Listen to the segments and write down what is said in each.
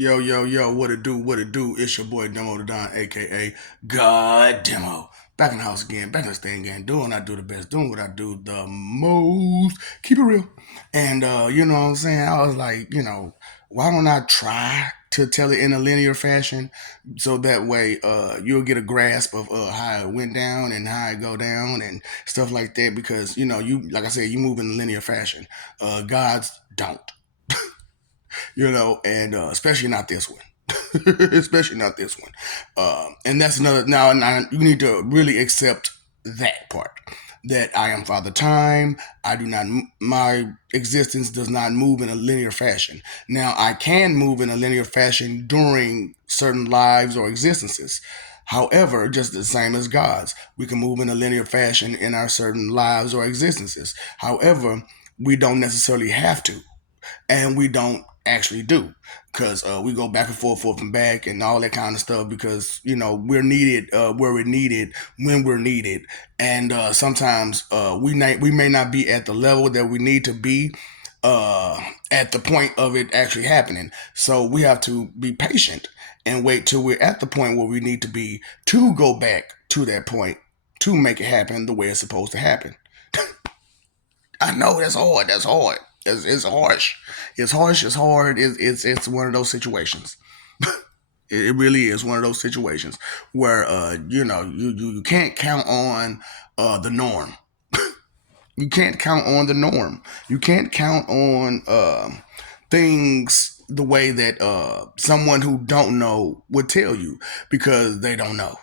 Yo, yo, yo, what it do? It's your boy Demo the Don, aka God Demo. Back in the house again, back in this thing again, doing what I do the best, doing what I do the most. Keep it real. And you know what I'm saying? I was like, why don't I try to tell it in a linear fashion so that way you'll get a grasp of how it went down and how it go down and stuff like that because you like I said, you move in a linear fashion. Gods don't. And especially not this one. Especially not this one. And that's another. Now, you need to really accept that part. That I am Father Time. I do not. My existence does not move in a linear fashion. Now, I can move in a linear fashion during certain lives or existences. However, just the same as God's, we can move in a linear fashion in our certain lives or existences. However, we don't necessarily have to, and we don't actually do because we go back and forth and back and all that kind of stuff because we're needed where we're needed when we're needed, and sometimes we may not be at the level that we need to be at the point of it actually happening. So we have to be patient and wait till we're at the point where we need to be to go back to that point to make it happen the way it's supposed to happen. I know that's hard. That's hard. It's harsh. It's harsh. It's hard. It's one of those situations. It really is one of those situations where you can't count on the norm. You can't count on the norm. You can't count on things the way that someone who don't know would tell you because they don't know.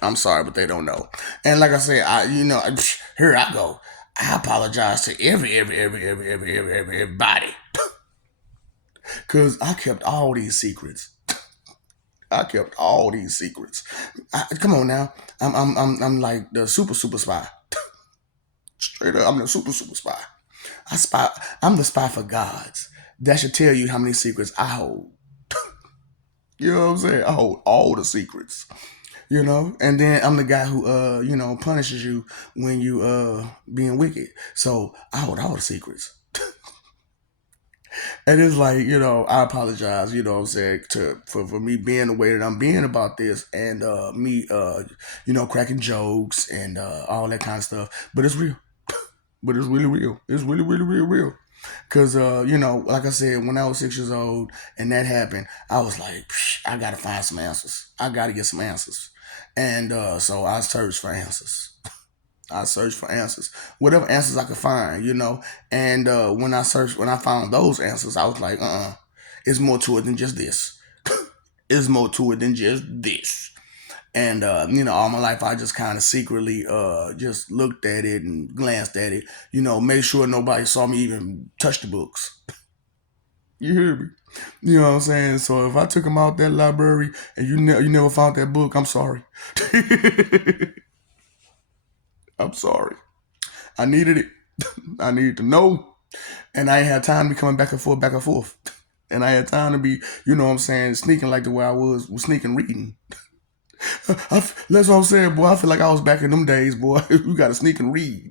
I'm sorry, but they don't know. And like I said, here I go. I apologize to everybody because I kept all these secrets. I kept all these secrets. Come on now, I'm like the super spy. Straight up, I'm the super spy. I spy. I'm the spy for gods. That should tell you how many secrets I hold. You know what I'm saying? I hold all the secrets. And then I'm the guy who punishes you when you being wicked. So I hold all the secrets. And it's like, I apologize, what I'm saying, for me being the way that I'm being about this, and me cracking jokes and all that kind of stuff. But it's real. But it's really real. It's really, really, really real. Cause like I said, when I was 6 years old and that happened, I was like, I gotta find some answers. I gotta get some answers. And so I searched for answers. I searched for answers, whatever answers I could find, And when I found those answers, I was like, it's more to it than just this. It's more to it than just this. And all my life I just kind of secretly just looked at it and glanced at it, made sure nobody saw me even touch the books. You hear me? You know what I'm saying? So if I took them out that library and you never found that book, I'm sorry. I'm sorry. I needed it. I needed to know. And I ain't had time to be coming back and forth, back and forth. And I had time to be, what I'm saying, sneaking like the way I was sneaking reading. That's what I'm saying, boy. I feel like I was back in them days, boy. We got to sneak and read.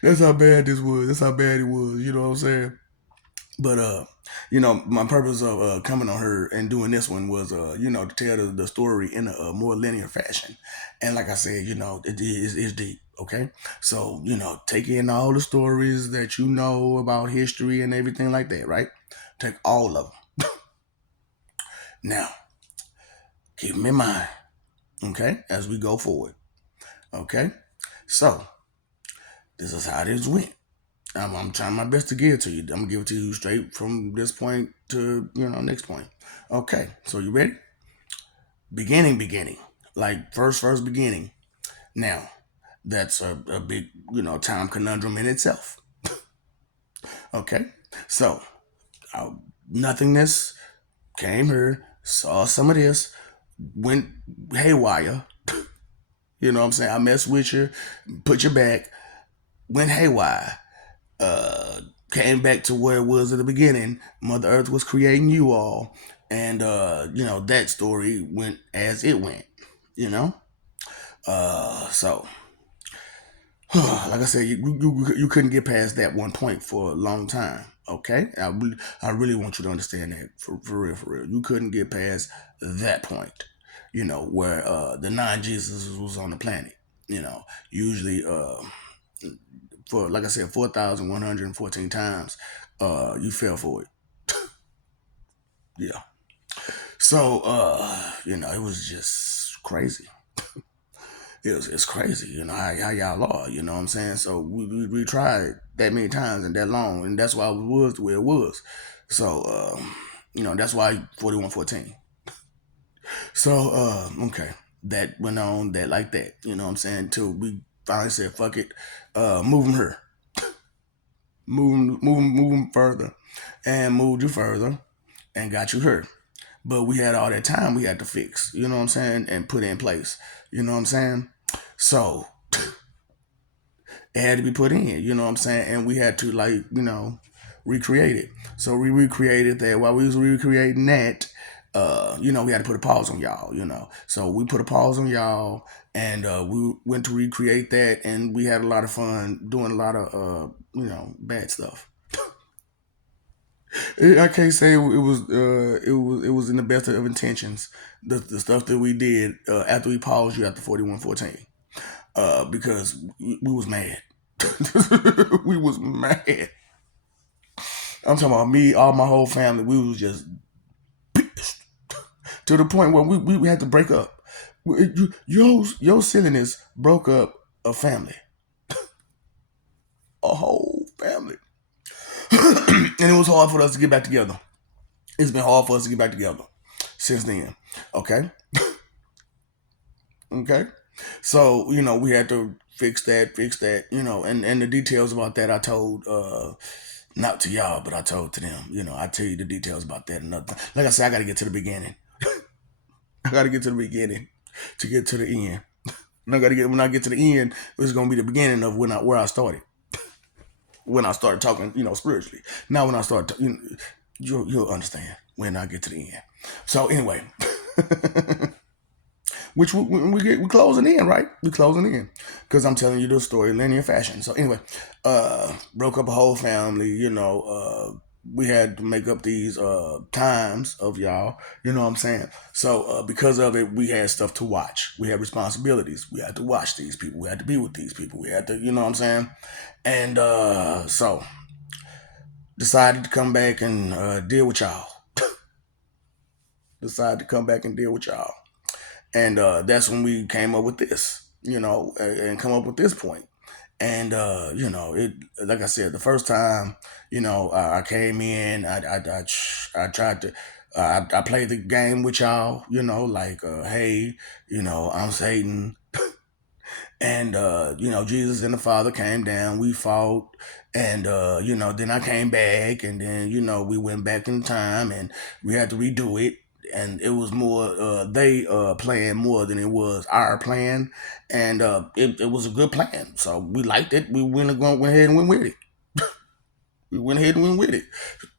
That's how bad this was. That's how bad it was. You know what I'm saying? But my purpose of coming on her and doing this one was to tell the story in a more linear fashion. And like I said, it's deep. Okay, so take in all the stories that you know about history and everything like that, right? Take all of them. Now, keep them in mind, okay, as we go forward. Okay, so this is how this went. I'm trying my best to give it to you. I'm gonna give it to you straight from this point to next point. Okay, so you ready? Beginning, like first beginning. Now, that's a big time conundrum in itself. Okay, so nothingness came here, saw some of this, went haywire. You know what I'm saying? I messed with you, put you back, went haywire. Came back to where it was at the beginning. Mother Earth was creating you all, and that story went as it went. So like I said, you couldn't get past that one point for a long time. Okay, I really want you to understand that for real, for real. You couldn't get past that point. Where the non-Jesus was on the planet. Usually for like I said, 4,114 times, you fell for it. Yeah. So it was just crazy. It's crazy, how y'all are, you know what I'm saying? So we tried that many times and that long, and that's why it was the way it was. So that's why 4114. So okay. That went on that like that, you know what I'm saying, till we finally said fuck it, move him here. Move him further and moved you further and got you here. But we had all that time we had to fix, you know what I'm saying, and put in place. You know what I'm saying? So it had to be put in, you know what I'm saying? And we had to recreate it. So we recreated that. While we was recreating that, we had to put a pause on y'all. So we put a pause on y'all and we went to recreate that and we had a lot of fun doing a lot of bad stuff. I can't say it was in the best of intentions. The stuff that we did after we paused you after 4114, because we was mad. We was mad. I'm talking about me, all my whole family. We was just pissed to the point where we had to break up. Your silliness broke up a family, a whole family, and it was hard for us to get back together. It's been hard for us to get back together since then. Okay. Okay. So, we had to fix that, and the details about that I told not to y'all, but I told to them. I tell you the details about that another time. Like I said, I gotta get to the beginning. I gotta get to the beginning to get to the end. And when I get to the end, it's gonna be the beginning of where I started. When I started talking, spiritually. Now when I start you'll understand when I get to the end. So anyway, which we closing in, right? We closing in because I'm telling you the story in linear fashion. So anyway, broke up a whole family. We had to make up these times of y'all. You know what I'm saying? So because of it, we had stuff to watch. We had responsibilities. We had to watch these people. We had to be with these people. We had to, you know what I'm saying? And so decided to come back and deal with y'all. Decided to come back and deal with y'all. And that's when we came up with this, and come up with this point. And it, like I said, the first time, I came in, I tried to, I played the game with y'all, like, hey, I'm Satan, and Jesus and the Father came down, we fought, and then I came back, and then we went back in time, and we had to redo it. And it was more they plan more than it was our plan, and it was a good plan. So we liked it. We went ahead and went with it. We went ahead and went with it.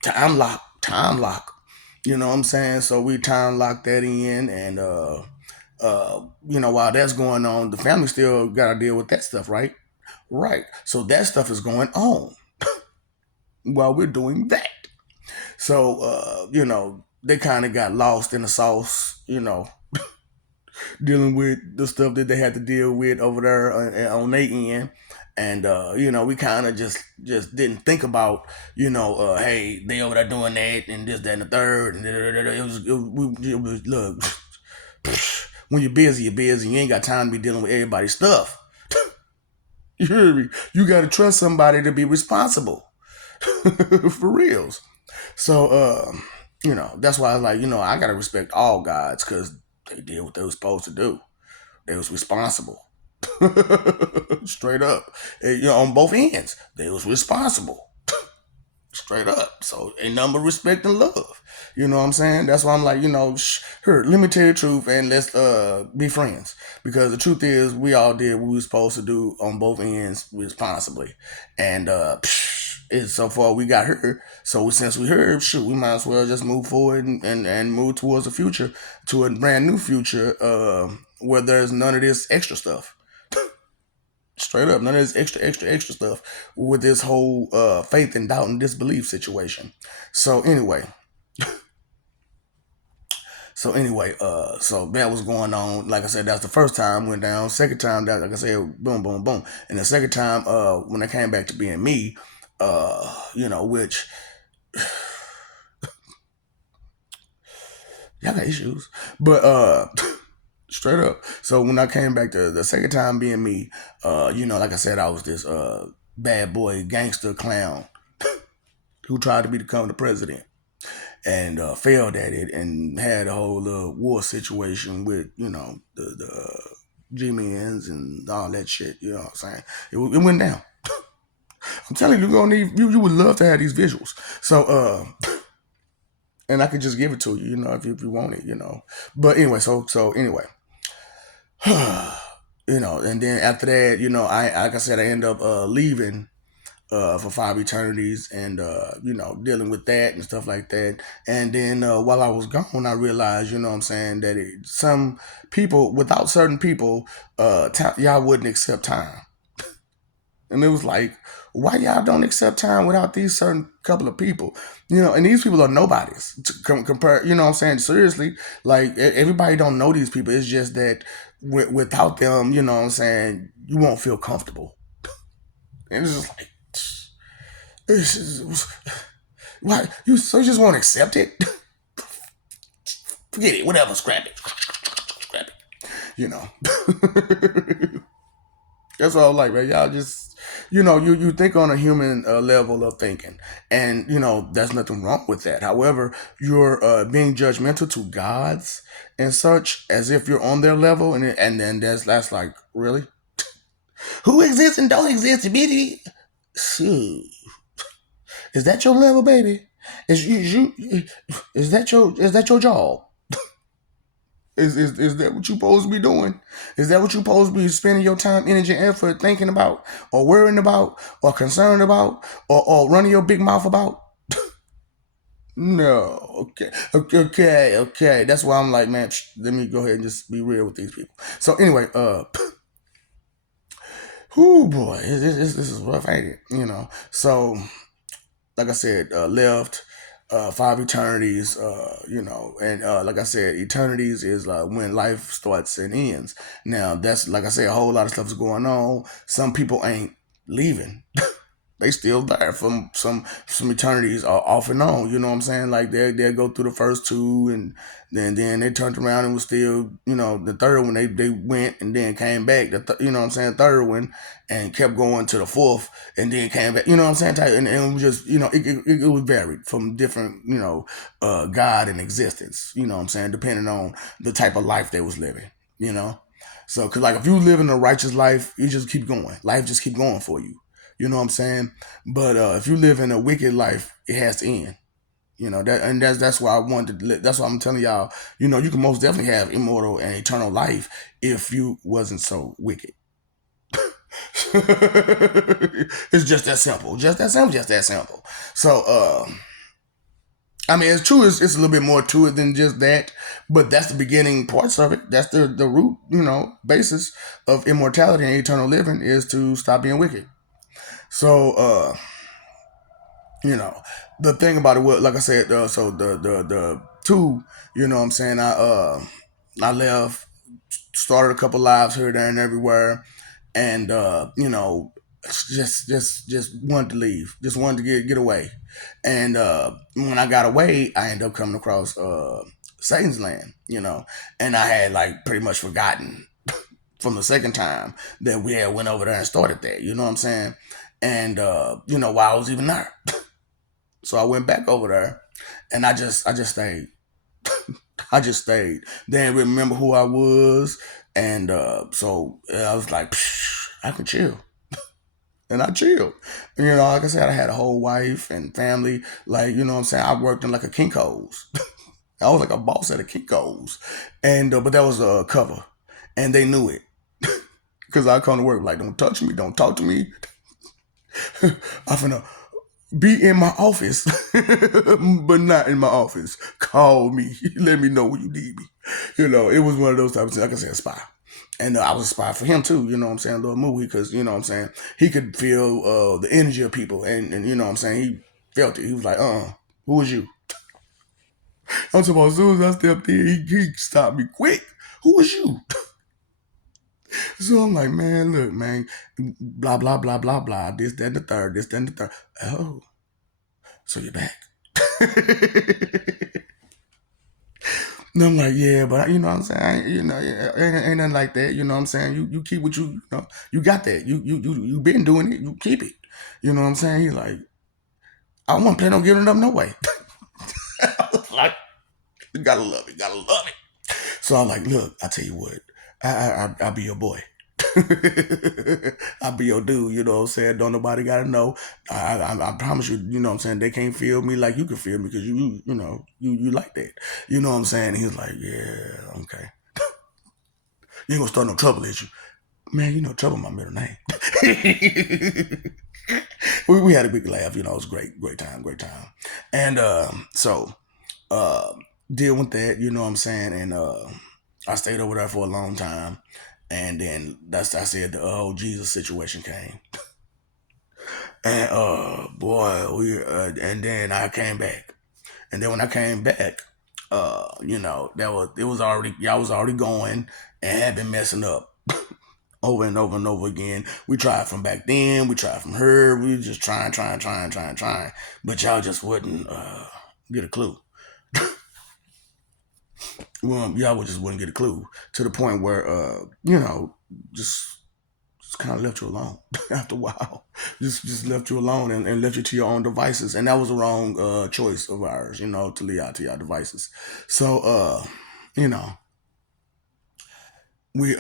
Time lock. You know what I'm saying? So we time locked that in, and while that's going on, the family still got to deal with that stuff, right? Right. So that stuff is going on while we're doing that. So they kind of got lost in the sauce, dealing with the stuff that they had to deal with over there on their end. And we kind of just didn't think about, hey, they over there doing that and this, that, and the third. And it was look, when you're busy, you're busy. You ain't got time to be dealing with everybody's stuff. You hear me? You got to trust somebody to be responsible. For reals. So, that's why I was like, I got to respect all gods because they did what they were supposed to do. They was responsible. Straight up. And, on both ends, they was responsible. Straight up. So a number of respect and love. You know what I'm saying? That's why I'm like, here, let me tell you the truth and let's be friends. Because the truth is we all did what we were supposed to do on both ends responsibly. And so far we got her. So since we heard, shoot, we might as well just move forward and move towards the future, to a brand new future where there's none of this extra stuff. Straight up, none of this extra stuff with this whole faith and doubt and disbelief situation. So anyway, so that was going on. Like I said, that's the first time went down. Second time, that like I said, boom, boom, boom. And the second time, when I came back to being me, which y'all got issues, but straight up. So when I came back to the second time being me, like I said, I was this bad boy gangster clown who tried to become the president and failed at it and had a whole war situation with the G-Men's and all that shit. You know what I'm saying? It went down. I'm telling you, you're gonna need you would love to have these visuals. So and I could just give it to you, if you want it, But anyway, so anyway. And then after that, I like I said, I end up leaving for 5 eternities and dealing with that and stuff like that. And then while I was gone, I realized, what I'm saying, that some people, without certain people, y'all wouldn't accept time. And it was like, why y'all don't accept time without these certain couple of people? And these people are nobodies to compare, what I'm saying? Seriously, like everybody don't know these people. It's just that without them, what I'm saying, you won't feel comfortable. And it's just like, why you just won't accept it? Forget it, whatever, scrap it. That's all like, man. Y'all just, you think on a human level of thinking, and there's nothing wrong with that. However, you're being judgmental to gods and such, as if you're on their level, and then that's like, really, who exists and don't exist, baby? Shoot. Is that your level, baby? Is that your job? Is that what you supposed to be doing? Is that what you supposed to be spending your time, energy, and effort thinking about, or worrying about, or concerned about, or running your big mouth about? No. Okay. That's why I'm like, man, let me go ahead and just be real with these people. So anyway, whoo boy, this is rough, ain't it? So like I said, left 5 eternities, and like I said, eternities is when life starts and ends. Now that's, like I said, a whole lot of stuff is going on. Some people ain't leaving. They still there from some eternities off and on. You know what I'm saying? Like they'll go through the first two, and then they turned around and was still, the third one they went and then came back. You know what I'm saying? Third one, and kept going to the fourth, and then came back. You know what I'm saying? And it was just, it was varied from different, God and existence. You know what I'm saying? Depending on the type of life they was living. So, cause like if you live in a righteous life, you just keep going. Life just keep going for you. You know what I'm saying? But if you live in a wicked life, it has to end. That's why I wanted to. That's why I'm telling y'all. You can most definitely have immortal and eternal life if you wasn't so wicked. It's just that simple. Just that simple. So, I mean, it's true. It's a little bit more to it than just that, but that's the beginning parts of it. That's the root, basis of immortality and eternal living is to stop being wicked. So, the thing about it was, like I said, so the two, what I'm saying, I left, started a couple lives here, there, and everywhere, and just wanted to leave, just wanted to get away, and when I got away, I ended up coming across Satan's land, and I had like pretty much forgotten from the second time that we had went over there and started that, you know what I'm saying? And while I was even there. So I went back over there and I just stayed. I just stayed. Didn't remember who I was. And so I was like, I can chill. And I chilled. And, like I said, I had a whole wife and family. Like, you know what I'm saying? I worked in like a Kinko's. I was like a boss at a Kinko's. And but that was a cover. And they knew it. Because I come to work like, don't touch me, don't talk to me. I'm finna be in my office, but not in my office. Call me. Let me know when you need me. It was one of those types of things. Like I said, a spy. And I was inspired for him too, you know what I'm saying, a little movie, because, you know what I'm saying, he could feel the energy of people, and you know what I'm saying, he felt it. He was like, who was you? I'm talking about, as soon as I stepped in, he stopped me quick. Who was you? So I'm like, man, look, man, blah, blah, blah, blah, blah, this, that, and the third, this, that, and the third. Oh, so you're back. And I'm like, yeah, but you know what I'm saying? You know, ain't nothing like that. You know what I'm saying? You keep what you know. You got that. You been doing it. You keep it. You know what I'm saying? He's like, I won't plan on giving it up no way. I was like, you gotta love it. Gotta love it. So I'm like, look, I tell you what, I'll be your boy. I'll be your dude, you know what I'm saying? Don't nobody gotta know. I promise you, you know what I'm saying? They can't feel me like you can feel me, because you know, you like that. You know what I'm saying? And he's like, yeah, okay. You ain't gonna start no trouble, is you? Man, you know, trouble my middle name. we had a big laugh, you know, it was great time, great time. And so uh deal with that, you know what I'm saying? And I stayed over there for a long time. And then I said the whole Jesus situation came. And boy, and then I came back. And then when I came back, you know, it was already, y'all was already going and had been messing up over and over and over again. We tried from back then, we tried from her, we were just trying. But y'all just wouldn't get a clue. Well, y'all just wouldn't get a clue, to the point where you know, just kind of left you alone after a while. Just left you alone, and left you to your own devices. And that was the wrong choice of ours, you know, to leave out to your devices. So you know, we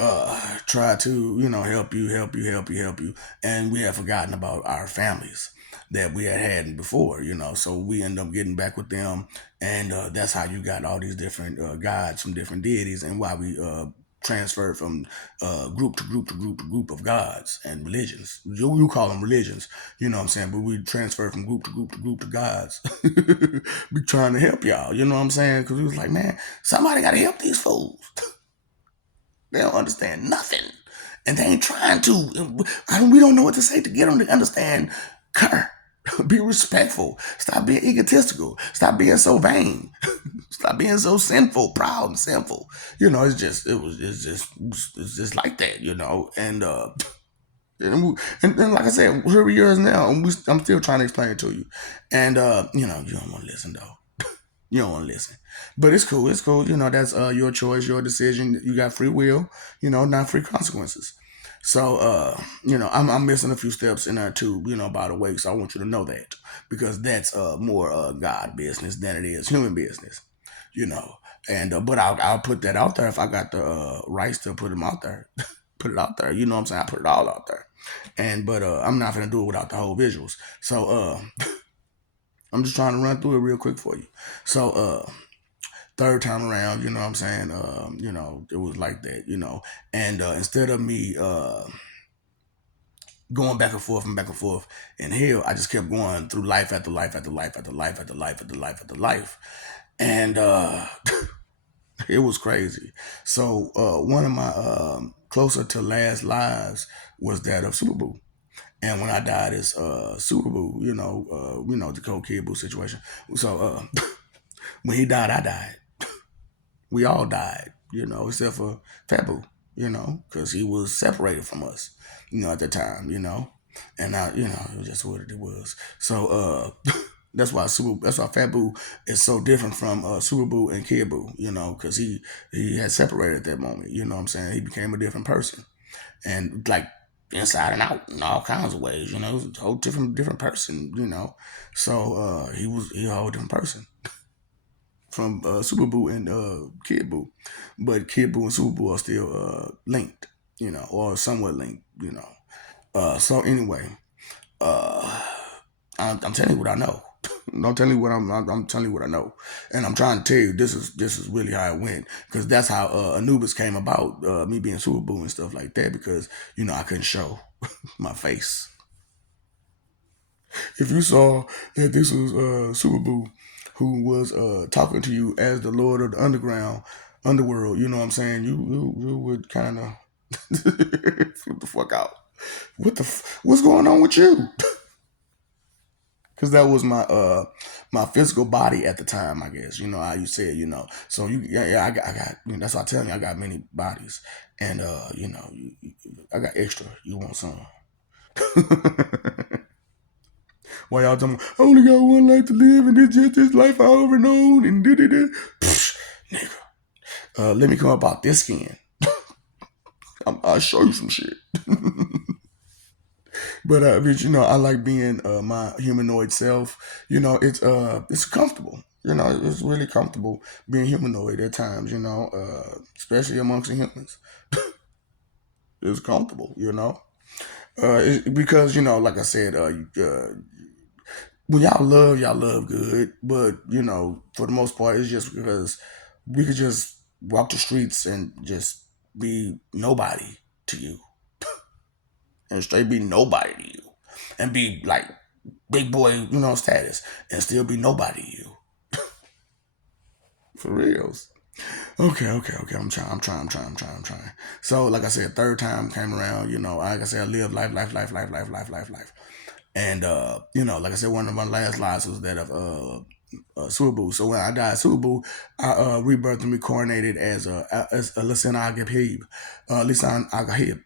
try to, you know, help you, and we had forgotten about our families that we had before, you know. So we end up getting back with them, and that's how you got all these different gods from different deities, and why we transferred from group to group to group to group of gods and religions. You call them religions, you know what I'm saying, but we transferred from group to group to group to gods. We trying to help y'all, you know what I'm saying, because we was like, man, somebody got to help these fools. They don't understand nothing. And they ain't trying to. We don't know what to say to get them to understand. Cur. Be respectful. Stop being egotistical. Stop being so vain. Stop being so sinful, proud and sinful. You know, it's just like that, you know. And like I said, here we are now, and I'm still trying to explain it to you. And you know, you don't want to listen though. You don't want to listen. But it's cool. It's cool. You know, that's your choice, your decision. You got free will, you know, not free consequences. So, you know, I'm missing a few steps in there too, you know, by the way. So I want you to know that, because that's more God business than it is human business, you know. And but I'll put that out there if I got the rights to put them out there. Put it out there. You know what I'm saying? I put it all out there. And but I'm not gonna do it without the whole visuals. So I'm just trying to run through it real quick for you. So third time around, you know what I'm saying? You know, it was like that, you know. And instead of me going back and forth and back and forth in hell, I just kept going through life after life after life after life after life after life after life. And it was crazy. So one of my closer to last lives was that of Super Boo. And when I died as Super Boo, you know, the cold Kid Boo situation. So when he died, I died. We all died, you know, except for Fabu, you know, because he was separated from us, you know, at the time, you know. And I, you know, it was just what it was. So that's why Fabu is so different from Super Boo and Kid Boo, you know, because he had separated at that moment, you know what I'm saying? He became a different person. And like inside and out in all kinds of ways, you know, it was a whole different person, you know. So he a whole different person from Super Boo and Kid Boo, but Kid Boo and Super Boo are still linked, you know, or somewhat linked, you know. So anyway, uh, I'm telling you what I know. Don't tell you what I'm telling you what I know, and I'm trying to tell you this is really how it went, because that's how Anubis came about, me being Super Boo and stuff like that, because you know I couldn't show my face. If you saw that this was Super Boo who was talking to you as the Lord of the underworld, you know what I'm saying? You would kind of What the fuck out? What's going on with you? Because that was my physical body at the time, I guess. You know how you said, So yeah, I got that's why I tell you I got many bodies, and I got extra. You want some? Why y'all talking? I only got one life to live, and it's just this life I ever known, and da. Nigga, let me come up out this skin. I'll show you some shit. But I like being my humanoid self. It's comfortable. It's really comfortable being humanoid at times. Especially amongst the humans, it's comfortable. Because like I said, when y'all love good, but for the most part, it's just because we could just walk the streets and just be nobody to you, and straight be nobody to you, and be like big boy, status, and still be nobody to you. For reals. Okay. I'm trying. So, like I said, third time came around. Like I said, I lived life. And like I said, one of my last lives was that of Subu. So when I died, Subu, I rebirthed and reincarnated as a Lisan Agahib, Lisan Agahib,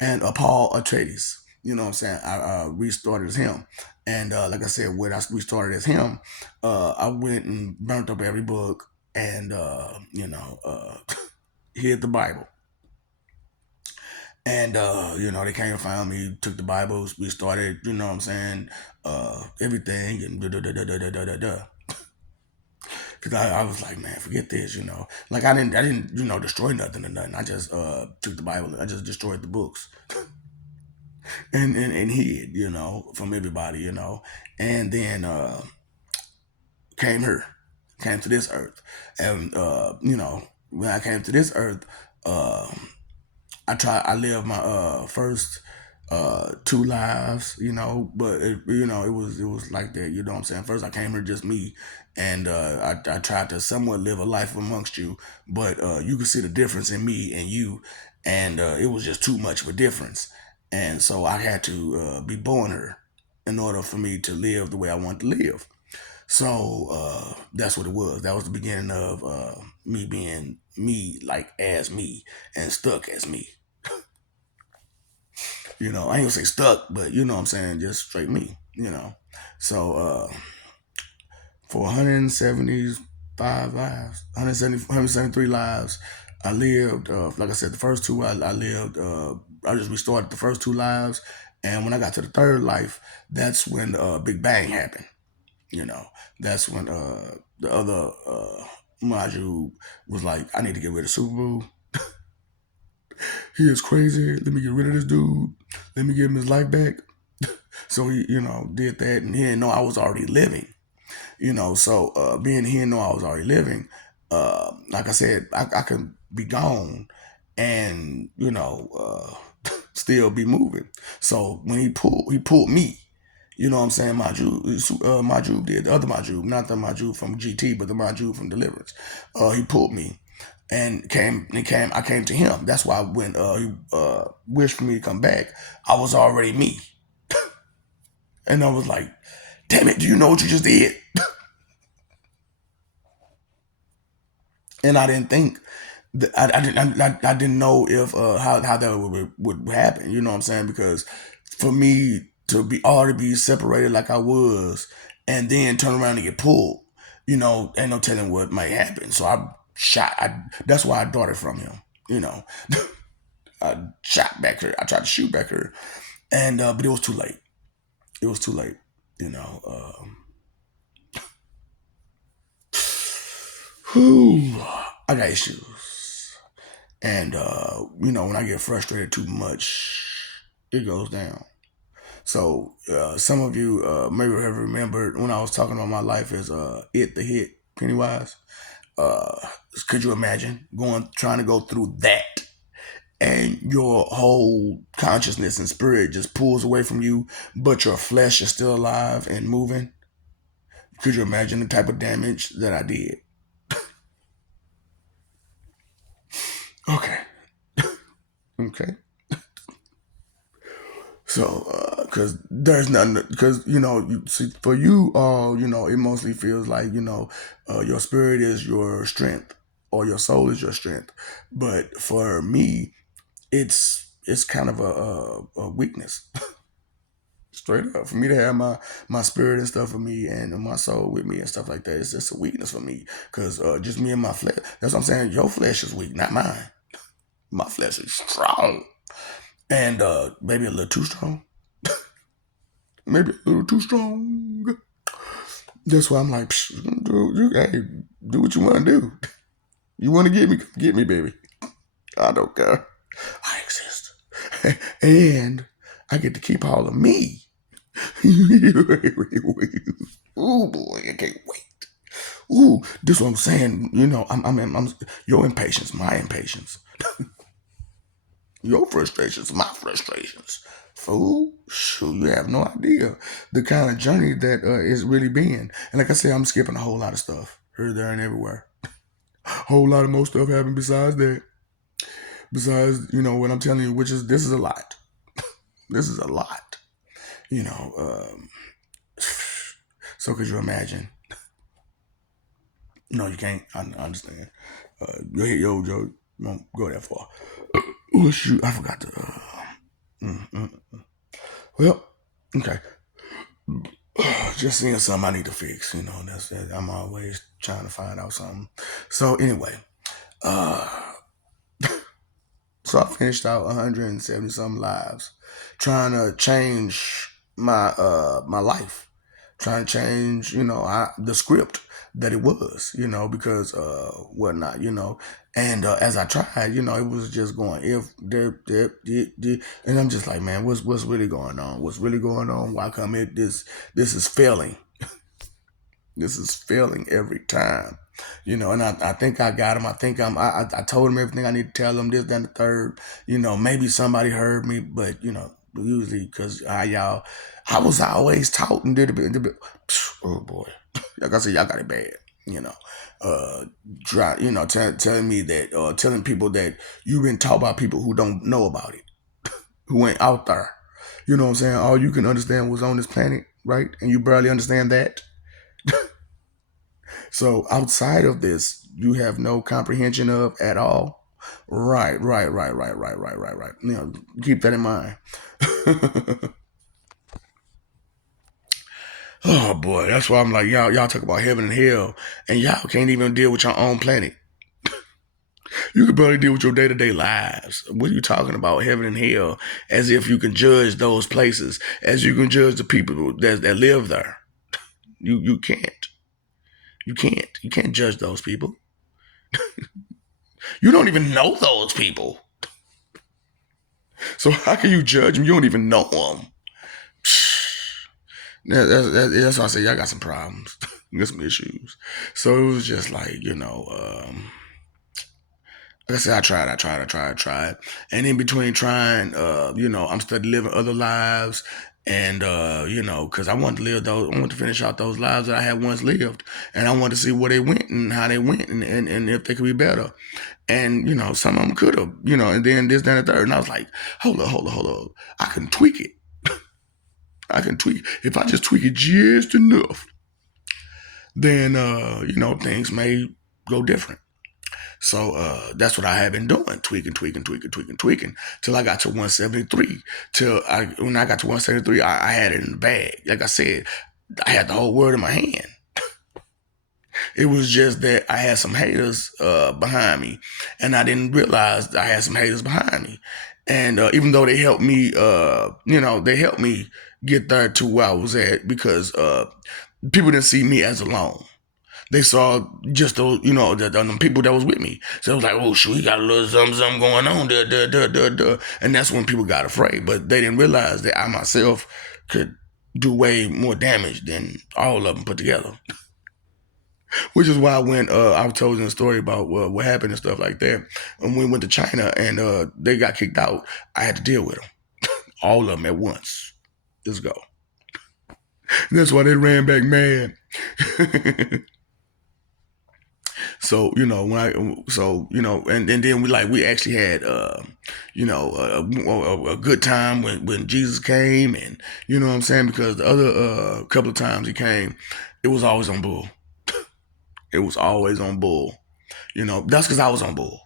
and Paul Atreides. You know what I'm saying? I restarted as him, and like I said, when I restarted as him, I went and burnt up every book, and hid the Bible. And they came and found me, took the Bibles, we started, you know what I'm saying, everything, and da. Cause I was like, man, forget this. Like I didn't, destroy nothing or nothing. I just took the Bible, I just destroyed the books, and hid, from everybody. And then came here, came to this earth, and when I came to this earth, I lived my first two lives, but it was like that, you know what I'm saying? First I came here just me, and I tried to somewhat live a life amongst you, but you could see the difference in me and you, and it was just too much of a difference. And so I had to be born here in order for me to live the way I want to live. So that's what it was. That was the beginning of me being me, like as me, and stuck as me. I ain't gonna say stuck, but you know what I'm saying, just straight me. So for 175 lives, 173 lives, I lived, like I said, the first two I lived, I just restarted the first two lives. And when I got to the third life, that's when Big Bang happened. You know, that's when the other module was like, I need to get rid of Subaru. He is crazy. Let me get rid of this dude. Let me give him his life back. So he, did that, and he didn't know I was already living. So being he didn't know I was already living, like I said, I could be gone, and still be moving. So when he pulled me. You know what I'm saying? Maju did the other Maju, not the Maju from GT, but the Maju from Deliverance. He pulled me, and came. I came to him. That's why when he wished for me to come back, I was already me, and I was like, "Damn it! Do you know what you just did?" And I didn't think that I didn't know if how that would happen. You know what I'm saying? Because for me to be separated like I was, and then turn around and get pulled, ain't no telling what might happen. So I shot. That's why I darted from him. You know, I shot back her. I tried to shoot back her, and but it was too late. It was too late. You know. Whew, I got issues. And when I get frustrated too much, it goes down. So some of you maybe have remembered when I was talking about my life as it the hit Pennywise. Uh, could you imagine trying to go through that, and your whole consciousness and spirit just pulls away from you, but your flesh is still alive and moving? Could you imagine the type of damage that I did? Okay. Okay. So, because there's nothing, because you see, for you, it mostly feels like your spirit is your strength, or your soul is your strength. But for me, it's kind of a weakness, straight up. For me to have my spirit and stuff for me, and my soul with me and stuff like that, it's just a weakness for me. Because just me and my flesh. That's what I'm saying. Your flesh is weak, not mine. My flesh is strong, and maybe a little too strong. Maybe a little too strong. That's why I'm like, hey, do what you want to do. You want to get me, baby. I don't care. I exist, and I get to keep all of me. Ooh, boy, I can't wait. Ooh, this is what I'm saying. I'm your impatience, my impatience. Your frustrations, my frustrations. Fool, shoot, you have no idea the kind of journey that it's really been. And like I said, I'm skipping a whole lot of stuff here, there, and everywhere. Whole lot of more stuff happened besides that. Besides, what I'm telling you, which is this is a lot. This is a lot. You know, um, so could you imagine? No, you can't. I understand. Yo, won't go that far. Oh shoot, I forgot to. Mm, mm. Well, okay. Just seeing something I need to fix. That's that. I'm always trying to find out something. So anyway, uh, so I finished out 170 some lives, trying to change my life, trying to change the script that it was, because whatnot, and as I tried, it was just going if dip, and I'm just like, man, what's really going on? What's really going on? Why come this is failing? This is failing every time, and I think I got him. I think I told him everything I need to tell him, this, that, and the third. Maybe somebody heard me, but usually because I was always taught and did a bit. Oh boy, like I said, y'all got it bad. You know, uh, telling me that, telling people that you've been taught by people who don't know about it, who ain't out there. You know what I'm saying? All you can understand was on this planet, right? And you barely understand that. So outside of this, you have no comprehension of at all. Right. Keep that in mind. Oh boy, that's why I'm like, y'all talk about heaven and hell, and y'all can't even deal with your own planet. You can barely deal with your day-to-day lives. What are you talking about, heaven and hell? As if you can judge those places, as you can judge the people that live there. You can't. You can't judge those people. You don't even know those people. So how can you judge them? You don't even know them. That's why I say y'all got some problems. You got some issues. So it was just like, like I said, I tried. And in between trying, I'm still living other lives. And, because I wanted to live those, I wanted to finish out those lives that I had once lived. And I wanted to see where they went and how they went and if they could be better. And, some of them could have, and then this, then, the third. And I was like, hold up. I can tweak it. I can tweak. If I just tweak it just enough, then, things may go different. So that's what I had been doing, tweaking, till I got to 173. When I got to 173, I had it in the bag. Like I said, I had the whole world in my hand. It was just that I had some haters behind me, and I didn't realize I had some haters behind me. And even though they helped me, they helped me get there to where I was at because people didn't see me as alone. They saw just those, the people that was with me. So it was like, oh, shoot, he got a little something going on. Duh. And that's when people got afraid. But they didn't realize that I myself could do way more damage than all of them put together. Which is why when I was told in the story about what happened and stuff like that, and when we went to China and they got kicked out, I had to deal with them. All of them at once. Let's go. And that's why they ran back mad. So when and then we actually had a good time when Jesus came, and you know what I'm saying, because the other couple of times he came, it was always on bull. It was always on bull. That's because I was on bull.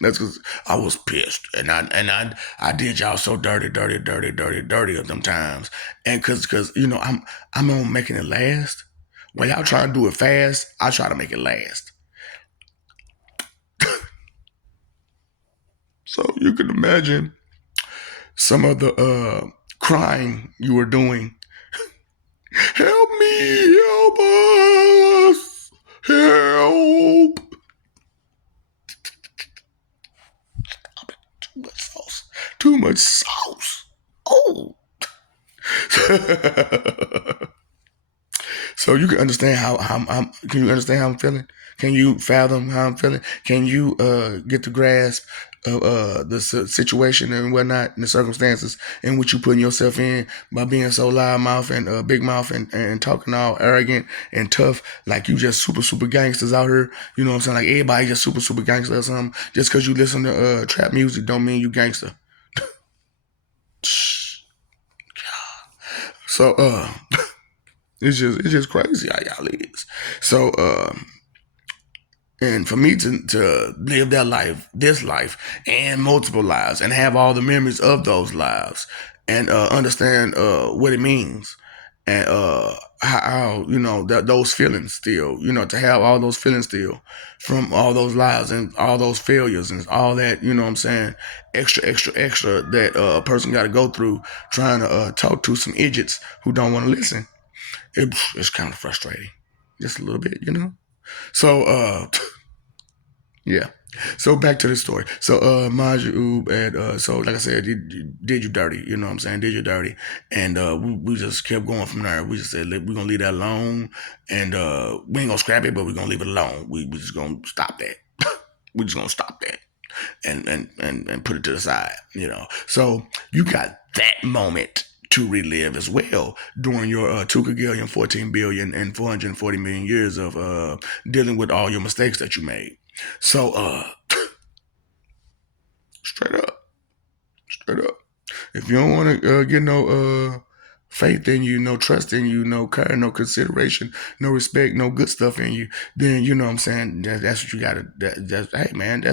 That's because I was pissed, and I did y'all so dirty, dirty, dirty, dirty, dirty of them times, and because I'm on making it last. When y'all try to do it fast, I try to make it last. So you can imagine some of the crying you were doing. Help me, help us, help. Too much sauce. Too much sauce. Oh. So you can understand can you understand how I'm feeling? Can you fathom how I'm feeling? Can you get the grasp of the situation and whatnot and the circumstances in which you putting yourself in by being so loud mouth and big mouth and talking all arrogant and tough, like you just super gangsters out here? You know what I'm saying? Like everybody just super gangster or something. Just because you listen to trap music don't mean you gangster. So it's just crazy how y'all is. So and for me to live this life, and multiple lives, and have all the memories of those lives, and understand what it means, and how those feelings still, to have all those feelings still from all those lives and all those failures and all that, what I'm saying, extra that a person got to go through trying to talk to some idiots who don't want to listen. It's kind of frustrating, just a little bit. So yeah. So back to the story. So Maju and so like I said, did you dirty, you know what I'm saying? Did you dirty. And we just kept going from there. We just said we're gonna leave that alone, and we ain't gonna scrap it, but we're gonna leave it alone. We just gonna stop that. We just gonna stop that and put it to the side, So you got that moment to relive as well during your 2 gagillion, 14 billion, and 440 million years of dealing with all your mistakes that you made. So straight up, straight up. If you don't want to get no faith in you, no trust in you, no care, no consideration, no respect, no good stuff in you, then you know what I'm saying. That's what you got to. Hey man,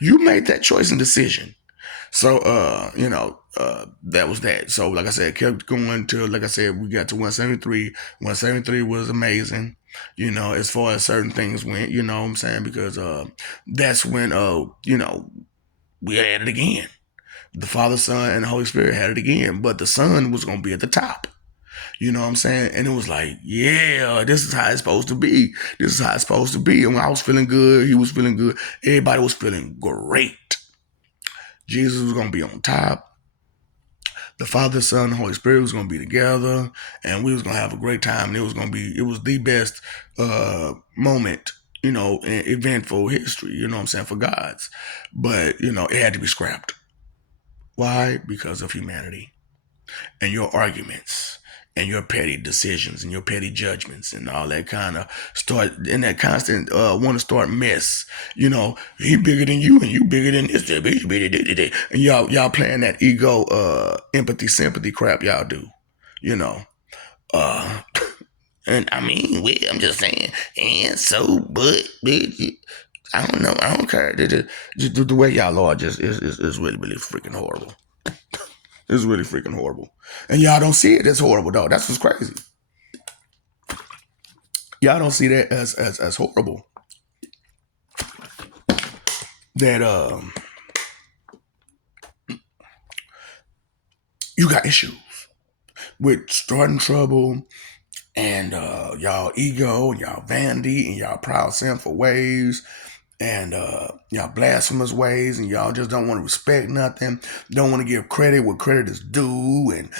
you made that choice and decision. So that was that. So like I said, kept going till, like I said, we got to 173. 173 was amazing. As far as certain things went, you know what I'm saying, because that's when we had it again. The Father, Son, and the Holy Spirit had it again, but the Son was gonna be at the top. You know what I'm saying? And it was like, yeah, this is how it's supposed to be. This is how it's supposed to be. And when I was feeling good, he was feeling good. Everybody was feeling great. Jesus was gonna be on top. The Father, Son, and Holy Spirit was gonna be together, and we was gonna have a great time. And it was the best moment, in eventful history. You know what I'm saying, for God's. But it had to be scrapped. Why? Because of humanity and your arguments and your petty decisions and your petty judgments and all that kind of start in that constant want to start mess. He bigger than you and you bigger than this. And y'all playing that ego, empathy, sympathy crap y'all do. Uh, and I mean, I'm just saying. And so, but I don't know. I don't care. Just the way y'all are just is really, really freaking horrible. It's really freaking horrible. And y'all don't see it as horrible, though. That's what's crazy. Y'all don't see that as horrible. That you got issues with starting trouble, and y'all ego and y'all vanity and y'all proud sinful ways, and y'all blasphemous ways, and y'all just don't want to respect nothing, don't want to give credit where credit is due, and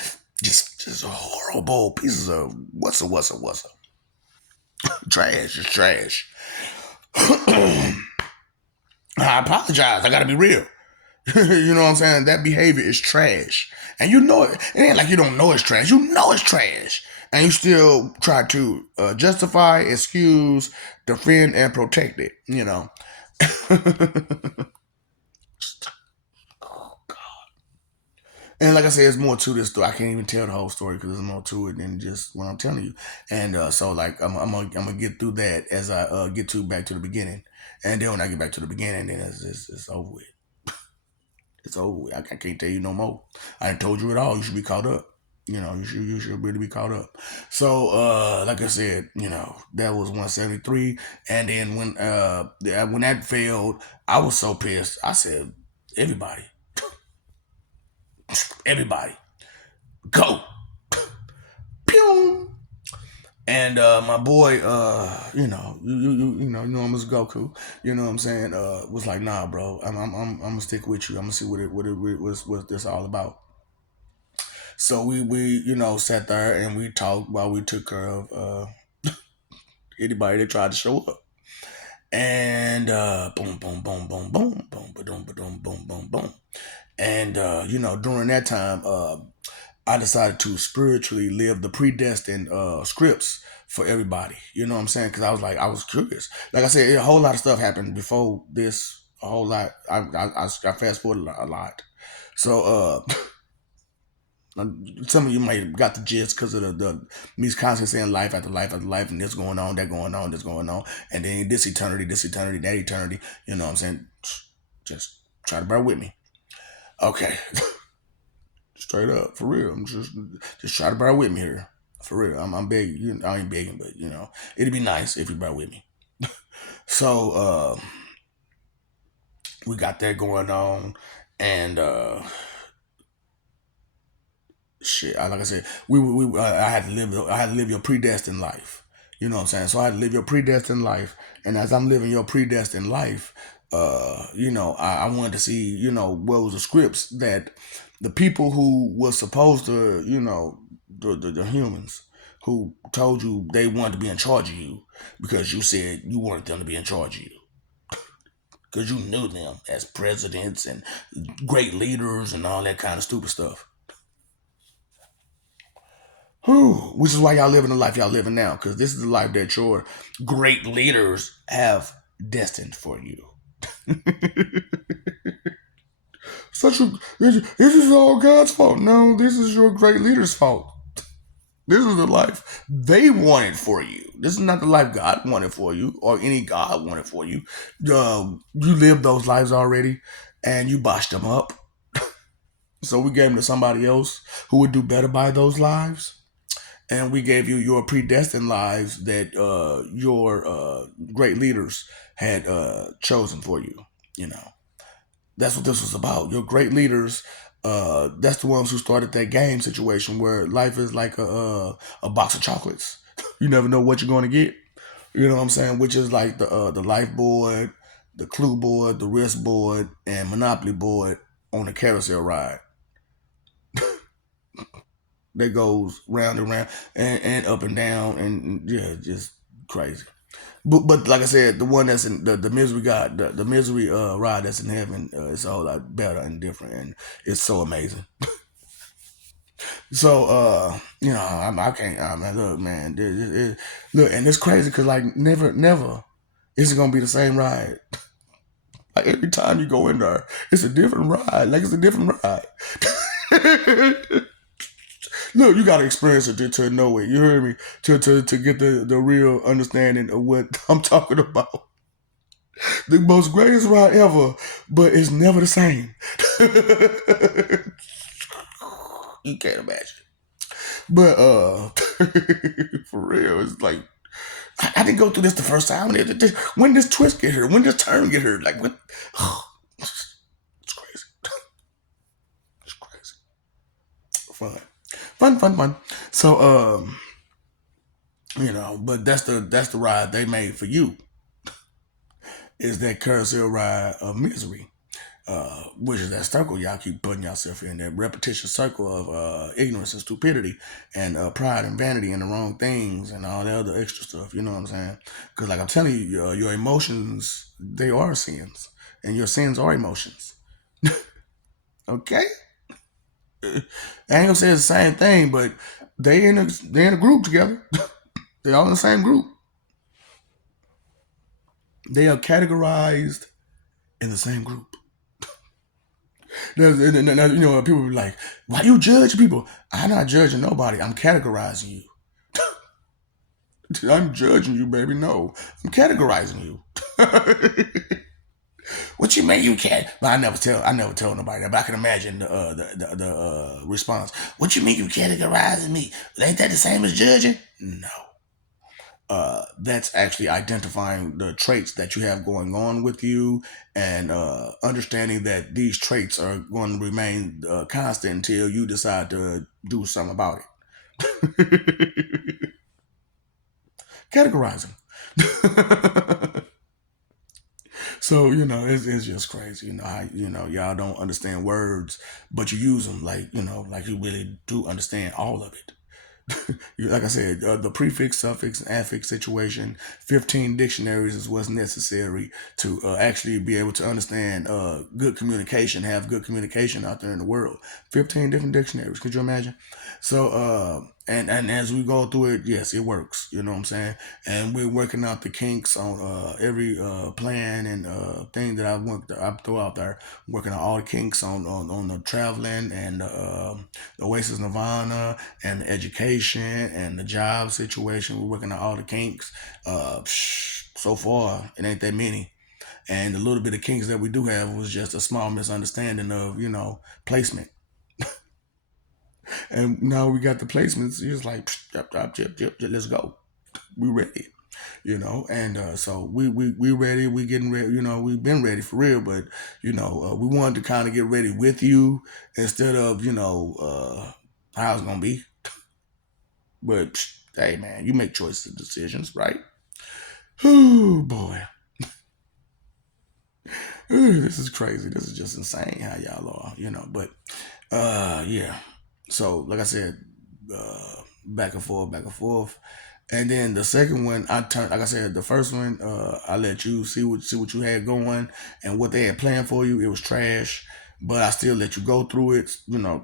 just horrible pieces of what's up. Trash is trash. I apologize. I gotta be real. You know what I'm saying? That behavior is trash. And you know it. It ain't like you don't know it's trash. You know it's trash. And you still try to justify, excuse, defend, and protect it. And like I said, there's more to this story. I can't even tell the whole story because there's more to it than just what I'm telling you. And so, like, I'm gonna get through that as I get to back to the beginning. And then when I get back to the beginning, then it's over with. It's over with. I can't tell you no more. I told you it all. You should be caught up. You should really be caught up. So, like I said, that was 173. And then when that failed, I was so pissed. I said, everybody, everybody, go. Pew! And my boy, I'm Mr. Goku. You know what I'm saying? Was like, nah, bro. I'm gonna stick with you. I'm gonna see what this all about. So we sat there and we talked while we took care of anybody that tried to show up. And boom, boom, boom, boom, boom, boom, boom, boom, boom, boom, boom. And during that time, I decided to spiritually live the predestined scripts for everybody. You know what I'm saying? Because I was curious. Like I said, a whole lot of stuff happened before this. A whole lot. I fast forwarded a lot. So some of you might have got the gist because of the me's constantly saying life after life after life, and this going on, that going on, this going on, and then this eternity, that eternity. You know what I'm saying? Just try to bear with me. Okay. Straight up, for real. I'm just try to bear with me here. For real. I'm begging. I ain't begging, but it'd be nice if you bear with me. So we got that going on, and shit. Like I said, I had to live your predestined life. You know what I'm saying? So I had to live your predestined life, and as I'm living your predestined life, I wanted to see, what was the scripts that the people who were supposed to, the humans who told you they wanted to be in charge of you because you said you wanted them to be in charge of you because you knew them as presidents and great leaders and all that kind of stupid stuff. Whew, which is why y'all living the life y'all living now, because this is the life that your great leaders have destined for you. Such a this is all God's fault. No, this is your great leader's fault. This is the life they wanted for you. This is not the life God wanted for you, or any God wanted for you. You lived those lives already, and you botched them up. So we gave them to somebody else who would do better by those lives, and we gave you your predestined lives that your great leaders had chosen for you. You know, that's what this was about. Your great leaders. That's the ones who started that game situation where life is like a box of chocolates. You never know what you're going to get. You know what I'm saying? Which is like the life board, the clue board, the risk board, and Monopoly board on a carousel ride that goes round and round and up and down and yeah, just crazy. But like I said, the one that's in the misery God, the misery ride that's in heaven is a whole lot better and different, and it's so amazing. So I can't. I mean, look, man, look, and it's crazy because like never is it gonna be the same ride. Like every time you go in there, it's a different ride. Like it's a different ride. Look, you gotta experience it to know it. You hear me? To get the real understanding of what I'm talking about. The most greatest ride ever, but it's never the same. You can't imagine. But for real, it's like I didn't go through this the first time. When this twist get here, when this turn get here, like what? It's crazy. It's crazy. Fun. So but that's the ride they made for you. Is that carousel ride of misery, which is that circle y'all keep putting yourself in, that repetitious circle of ignorance and stupidity and pride and vanity and the wrong things and all the other extra stuff. You know what I'm saying? Because like I'm telling you, your emotions, they are sins, and your sins are emotions. Okay? I ain't gonna say it's the same thing, but they in a group together. They all in the same group. They are categorized in the same group. People be like, "Why you judge people?" I'm not judging nobody. I'm categorizing you. I'm judging you, baby. No, I'm categorizing you. What you mean you can't? But I never tell nobody that. But I can imagine the response. What you mean you categorizing me? Ain't that the same as judging? No. That's actually identifying the traits that you have going on with you and understanding that these traits are going to remain constant until you decide to do something about it. Categorizing. So it's just crazy. How y'all don't understand words, but you use them like you really do understand all of it. Like I said, the prefix, suffix, and affix situation, 15 dictionaries is what's necessary to actually be able to understand good communication, have good communication out there in the world. 15 different dictionaries. Could you imagine? So, and as we go through it, yes, it works. You know what I'm saying? And we're working out the kinks on every plan and thing that I throw out there. Working on all the kinks on the traveling and the Oasis Nirvana and the education and the job situation. We're working on all the kinks. So far, it ain't that many. And the little bit of kinks that we do have was just a small misunderstanding of, placement. And now we got the placements. It's like, let's go. We ready. And so we ready. We getting ready. We've been ready for real, but we wanted to kind of get ready with you instead of how it's gonna be. But hey, man, you make choices and decisions, right? Oh boy, this is crazy. This is just insane how y'all are, But yeah. So like I said, back and forth. And then the second one, I turned. Like I said, the first one, I let you see what you had going and what they had planned for you. It was trash, but I still let you go through it,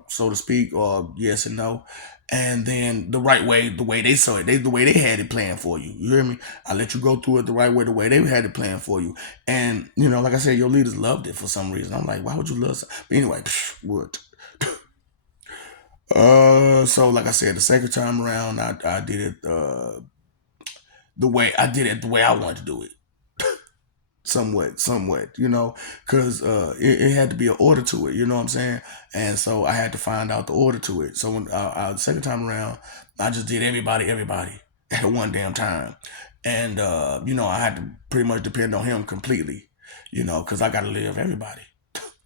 so to speak, or yes and no. And then the right way, the way they saw it, the way they had it planned for you. You hear me? I let you go through it the right way, the way they had it planned for you. And like I said, your leaders loved it for some reason. I'm like, why would you love? But anyway, what? So like I said, the second time around, I did it the way I wanted to do it. Somewhat, because it had to be an order to it. You know what I'm saying? And so I had to find out the order to it. So when the second time around, I just did everybody at one damn time, and I had to pretty much depend on him completely, because I got to live everybody.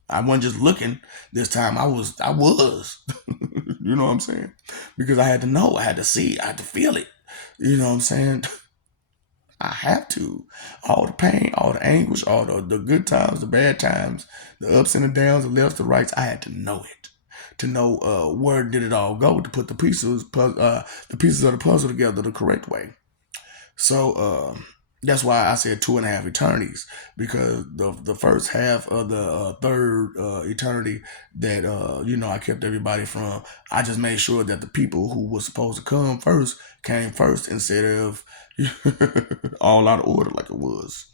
I wasn't just looking this time. I was. You know what I'm saying? Because I had to know, I had to see, I had to feel it. You know what I'm saying? I have to. All the pain, all the anguish, all the good times, the bad times, the ups and the downs, the lefts, the rights. I had to know it. To know where did it all go to put the pieces of the puzzle together the correct way. So that's why I said 2.5 eternities, because the first half of the third eternity that I kept everybody from. I just made sure that the people who were supposed to come first came first instead of all out of order like it was.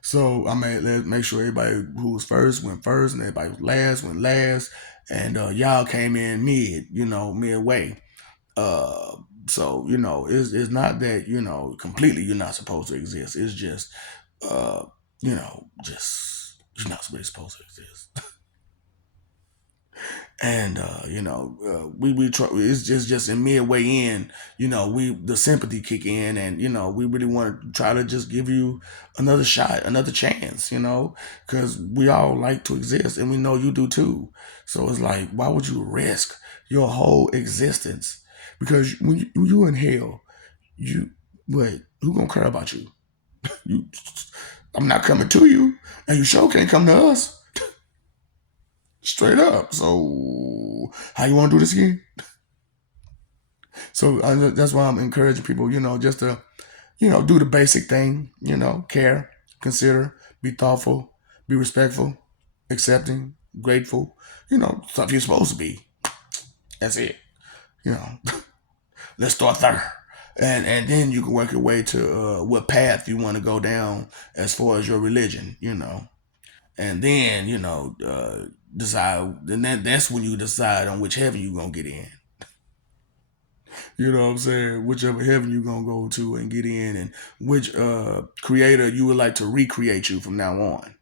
So I made let make sure everybody who was first went first, and everybody who was last went last, and y'all came in midway. Uh, so it's not that completely you're not supposed to exist. It's just just you're not really supposed to exist. And we try. It's just in midway in. We the sympathy kick in, and we really want to try to just give you another shot, another chance. Because we all like to exist, and we know you do too. So it's like, why would you risk your whole existence? Because when you in hell, you wait. Who gonna care about you? You, I'm not coming to you, and you sure can't come to us. Straight up. So how you want to do this again? So that's why I'm encouraging people, just to, do the basic thing, care, consider, be thoughtful, be respectful, accepting, grateful, stuff you're supposed to be. That's it. You know, let's start there. And then you can work your way to what path you want to go down as far as your religion, and then decide. And that's when you decide on which heaven you gonna get in. You know what I'm saying? Whichever heaven you gonna go to and get in, and which creator you would like to recreate you from now on.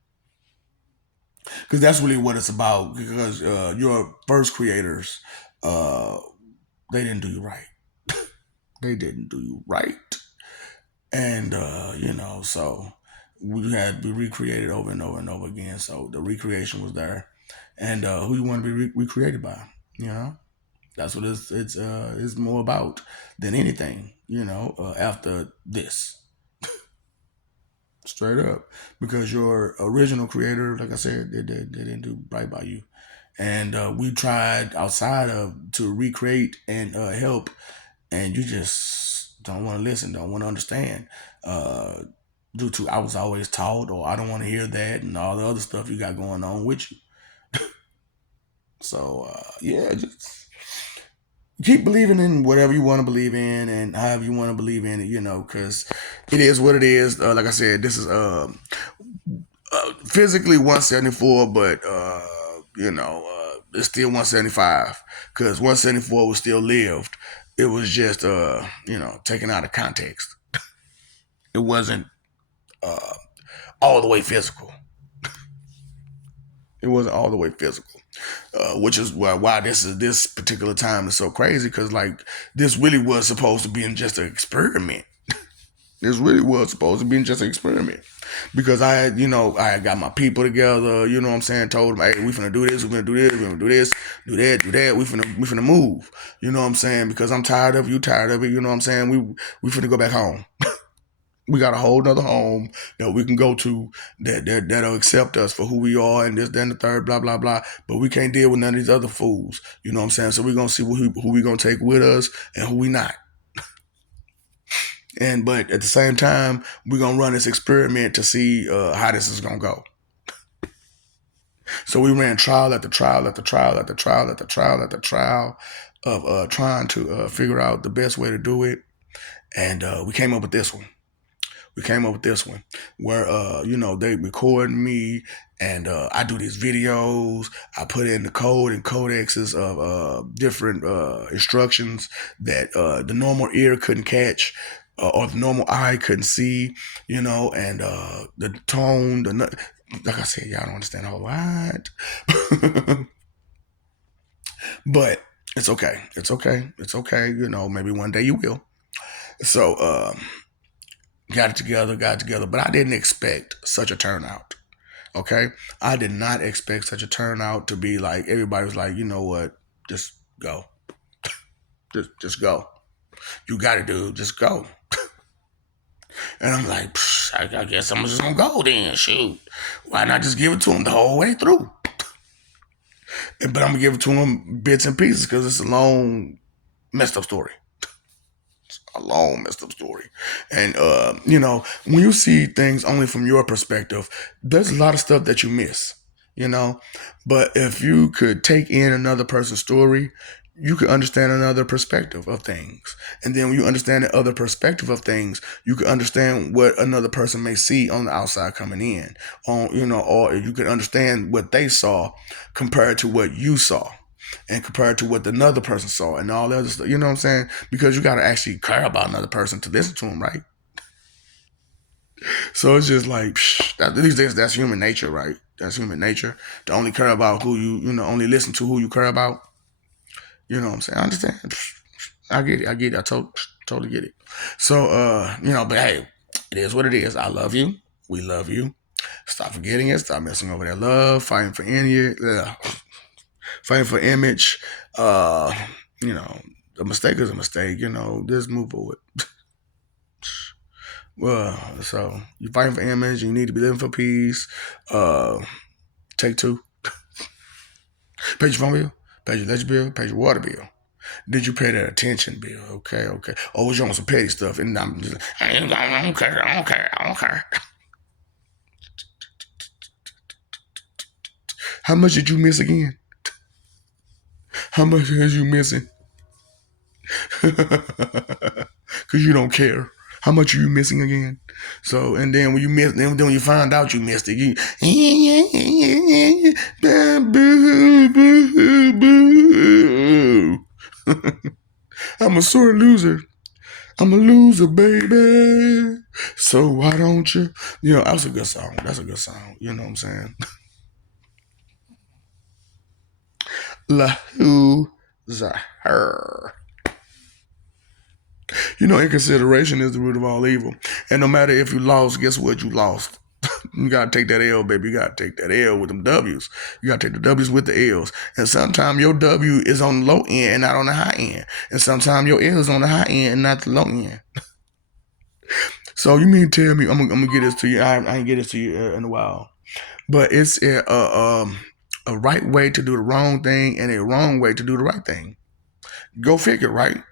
Because that's really what it's about. Because your first creators, uh, they didn't do you right. They didn't do you right, and so we had to be recreated over and over and over again. So the recreation was there, and who you want to be recreated by, you know. That's what it's more about than anything, after this. Straight up. Because your original creator, like I said, they didn't do right by you. And we tried outside of to recreate and help, and you just don't want to listen, don't want to understand. Uh, Due to I was always taught, or I don't want to hear that, and all the other stuff you got going on with you. So yeah, just keep believing in whatever you want to believe in and however you want to believe in it, because it is what it is. Like I said, this is physically 174, but it's still 175 because 174 was still lived. It was just taken out of context. It wasn't uh, all the way physical. It wasn't all the way physical, which is why this particular time is so crazy because like this really was supposed to be in just an experiment. This really was supposed to be just an experiment because I had got my people together. You know what I'm saying? Told them, hey, we finna do this. We finna do this. We finna do this. Do that. We finna move. You know what I'm saying? Because I'm tired of it. You tired of it. You know what I'm saying? We finna go back home. We got a whole nother home that we can go to that'll accept us for who we are and this, then the third, blah, blah, blah. But we can't deal with none of these other fools. You know what I'm saying? So we're gonna see who we gonna take with us and who we not. And but at the same time, we're gonna run this experiment to see how this is gonna go. So we ran trial after trial after trial after trial after trial after trial of trying to figure out the best way to do it, and we came up with this one. We came up with this one where they record me and I do these videos. I put in the code and codexes of different instructions that the normal ear couldn't catch or the normal eye couldn't see, and the tone, like I said, y'all don't understand a whole lot. But it's okay. It's okay. It's okay. Maybe one day you will. So got it together, but I didn't expect such a turnout. Okay, I did not expect such a turnout to be like everybody was like, you know what, just go, just go. You got it, dude. Just go. And I'm like, I guess I'm just gonna go then. Shoot, why not just give it to him the whole way through? But I'm gonna give it to him bits and pieces because it's a long, messed up story. A long messed up story. And when you see things only from your perspective, there's a lot of stuff that you miss, you know. But if you could take in another person's story, you could understand another perspective of things. And then when you understand the other perspective of things, you can understand what another person may see on the outside coming in. Or you can understand what they saw compared to what you saw and compared to what another person saw and all the other stuff. You know what I'm saying? Because you got to actually care about another person to listen to them, right? So it's just like, these days, that's human nature, right? That's human nature to only care about who only listen to who you care about. You know what I'm saying? I understand. I get it. I get it. Totally get it. So, but hey, it is what it is. I love you. We love you. Stop forgetting it. Stop messing over that love. Fighting for image. Uh, a mistake is a mistake. Just move forward. Well, so you're fighting for image. You need to be living for peace. Take two. Pay your phone bill. Pay your electric bill. Pay your water bill. Did you pay that attention bill? Okay, okay. Or was you on some petty stuff? And I'm just like, I don't care. I don't care. I don't care. How much did you miss again? How much is you missing? Because you don't care. How much are you missing again? So, and then when you miss, then when you find out you missed it, you, boo, boo, boo. I'm a sore loser. I'm a loser, baby. So why don't you? You know, that's a good song. That's a good song. You know what I'm saying? La who's a her. You know, inconsideration is the root of all evil. And no matter if you lost, guess what? You lost. You gotta take that L, baby. You gotta take that L with them W's. You gotta take the W's with the L's. And sometimes your W is on the low end and not on the high end. And sometimes your L is on the high end and not the low end. So you mean tell me I'm gonna get this to you? I ain't get this to you in a while, but it's a right way to do the wrong thing and a wrong way to do the right thing. Go figure, right?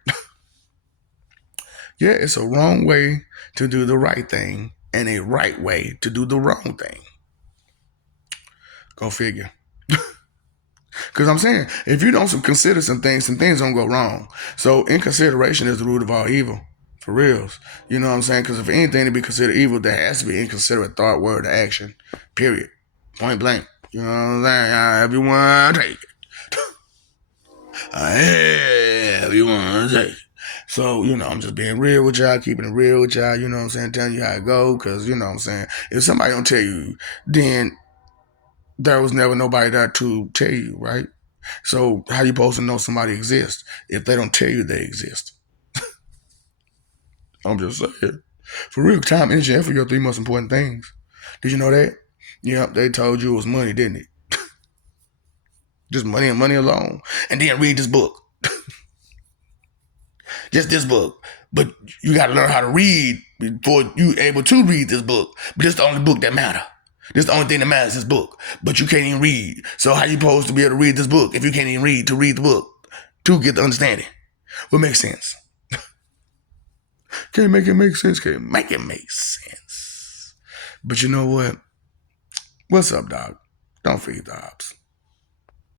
Yeah, it's a wrong way to do the right thing and a right way to do the wrong thing. Go figure. Because I'm saying, if you don't consider some things don't go wrong. So inconsideration is the root of all evil. For reals. You know what I'm saying? Because if anything to be considered evil, there has to be inconsiderate thought, word, or action. Period. Point blank. You know what I'm saying? Everyone take it. Everyone take it. So, you know, I'm just being real with y'all, keeping it real with y'all, you know what I'm saying, telling you how it go, because, you know what I'm saying, if somebody don't tell you, then there was never nobody there to tell you, right? So how you supposed to know somebody exists if they don't tell you they exist? I'm just saying. For real, time, energy, and effort are your three most important things. Did you know that? Yep, they told you it was money, didn't it? Just money and money alone. And then read this book. Just this book. But you got to learn how to read before you able to read this book. But this is the only book that matter. This is the only thing that matters, this book. But you can't even read. So how you supposed to be able to read this book if you can't even read to read the book? To get the understanding. What makes sense? Can't make it make sense. Can't make it make sense. But you know what? What's up, dog? Don't feed the ops.